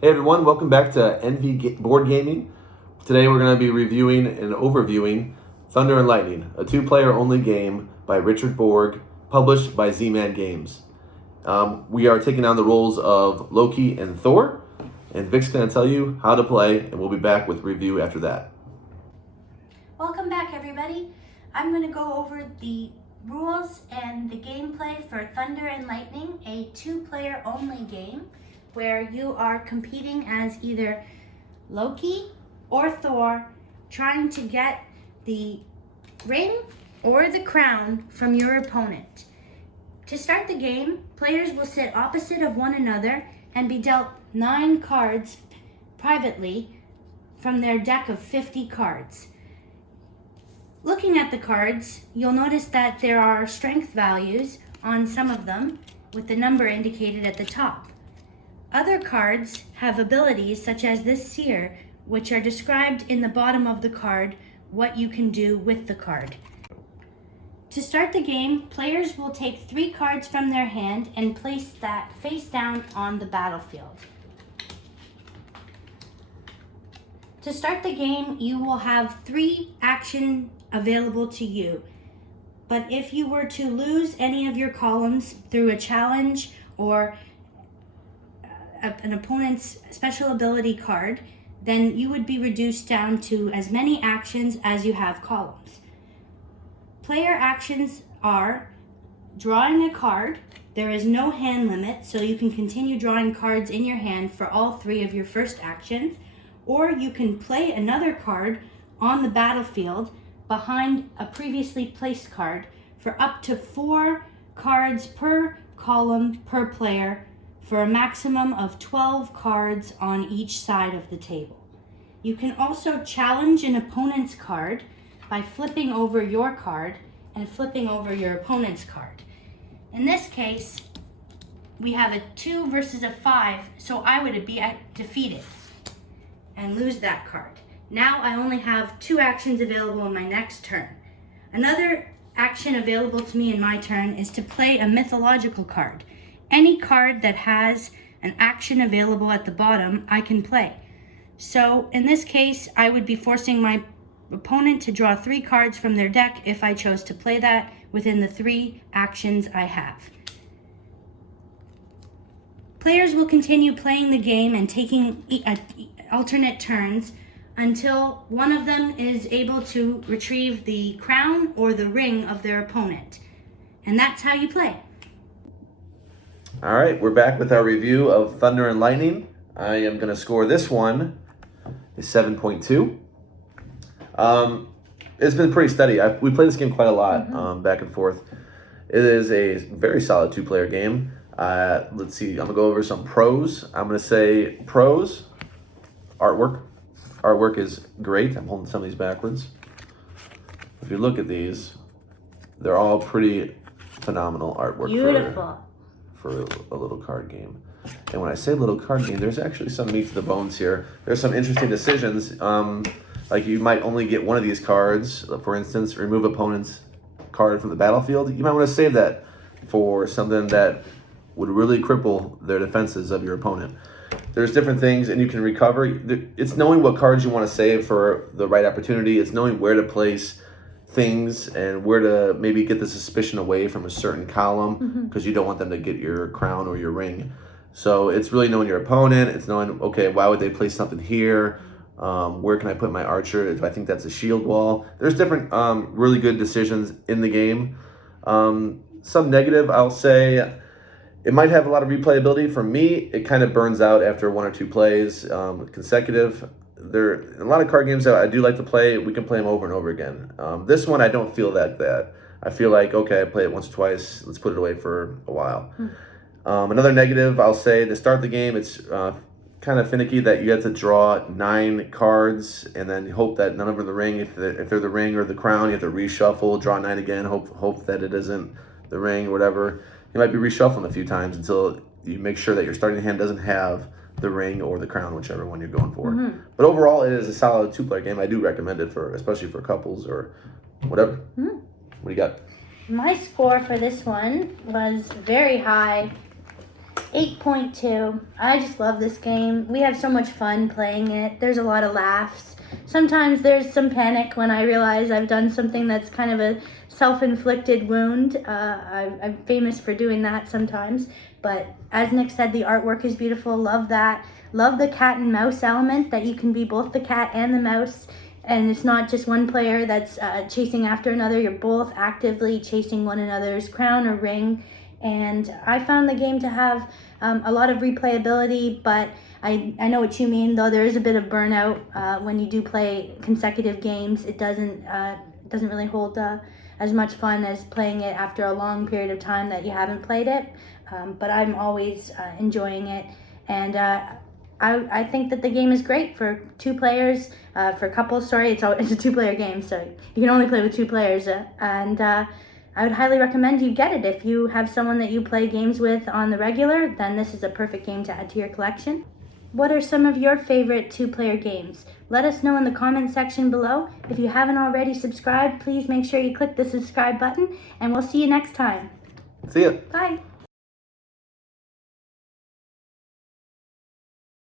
Hey everyone, welcome back to Board Gaming. Today we're going to be reviewing and overviewing Thunder and Lightning, a two-player only game by Richard Borg, published by Z-Man Games. We are taking on the roles of Loki and Thor, and Vic's going to tell you how to play, and we'll be back with review after that. Welcome back, everybody. I'm going to go over the rules and the gameplay for Thunder and Lightning, a two-player only game where you are competing as either Loki or Thor, trying to get the ring or the crown from your opponent. To start the game, players will sit opposite of one another and be dealt 9 cards privately from their deck of 50 cards. Looking at the cards, you'll notice that there are strength values on some of them with the number indicated at the top. Other cards have abilities such as this Seer, which are described in the bottom of the card what you can do with the card. To start the game, players will take 3 cards from their hand and place that face down on the battlefield. To start the game, you will have 3 actions available to you. But if you were to lose any of your columns through a challenge or an opponent's special ability card, then you would be reduced down to as many actions as you have columns. Player actions are drawing a card. There is no hand limit, so you can continue drawing cards in your hand for all 3 of your first actions, or you can play another card on the battlefield behind a previously placed card for up to 4 cards per column per player, for a maximum of 12 cards on each side of the table. You can also challenge an opponent's card by flipping over your card and flipping over your opponent's card. In this case, we have a 2 versus a 5, so I would be defeated and lose that card. Now I only have 2 actions available in my next turn. Another action available to me in my turn is to play a mythological card. Any card that has an action available at the bottom, I can play. So in this case, I would be forcing my opponent to draw 3 cards from their deck if I chose to play that within the 3 actions I have. Players will continue playing the game and taking alternate turns until one of them is able to retrieve the crown or the ring of their opponent. And that's how you play. All right, we're back with our review of Thunder and Lightning. I am going to score this one is 7.2. It's been pretty steady. We played this game quite a lot, back and forth. It is a very solid 2-player game. Let's see, I'm going to go over some pros. I'm going to say pros, artwork. Artwork is great. I'm holding some of these backwards. If you look at these, they're all pretty phenomenal artwork. Beautiful. For a little card game. And when I say little card game, there's actually some meat to the bones here. There's some interesting decisions. Like you might only get one of these cards. For instance, remove opponent's card from the battlefield. You might want to save that for something that would really cripple their defenses of your opponent. There's different things, and you can recover. It's knowing what cards you want to save for the right opportunity. It's knowing where to place things and where to maybe get the suspicion away from a certain column, because you don't want them to get your crown or your ring. So it's really knowing your opponent. It's knowing, okay, why would they place something here? Where can I put my archer if I think that's a shield wall? There's different really good decisions in the game. Some negative, I'll say, it might have a lot of replayability. For me, it kind of burns out after 1 or 2 plays consecutive. There are a lot of card games that I do like to play. We can play them over and over again. This one, I don't feel that bad. I feel like, okay, I play it once or twice. Let's put it away for a while. Another negative, I'll say, to start the game, it's kind of finicky that you have to draw 9 cards and then hope that none of them are the ring. If they're the ring or the crown, you have to reshuffle, draw 9 again, hope that it isn't the ring or whatever. You might be reshuffling a few times until you make sure that your starting hand doesn't have the ring or the crown, whichever one you're going for. But overall, it is a solid 2-player game. I do recommend it especially for couples or whatever. What do you got? My score for this one was very high. 8.2. I just love this game. We have so much fun playing it. There's a lot of laughs. Sometimes there's some panic when I realize I've done something that's kind of a self-inflicted wound. I'm famous for doing that sometimes. But as Nick said, the artwork is beautiful. Love that. Love the cat and mouse element, that you can be both the cat and the mouse. And it's not just one player that's chasing after another. You're both actively chasing one another's crown or ring. And I found the game to have a lot of replayability, but I know what you mean, though there is a bit of burnout when you do play consecutive games. It doesn't really hold as much fun as playing it after a long period of time that you haven't played it. But I'm always enjoying it, and I think that the game is great for 2 players, for couples. Sorry, it's a 2-player game, so you can only play with 2 players, and I would highly recommend you get it. If you have someone that you play games with on the regular, then this is a perfect game to add to your collection. What are some of your favorite 2-player games? Let us know in the comment section below. If you haven't already subscribed, please make sure you click the subscribe button, and we'll see you next time. See ya. Bye.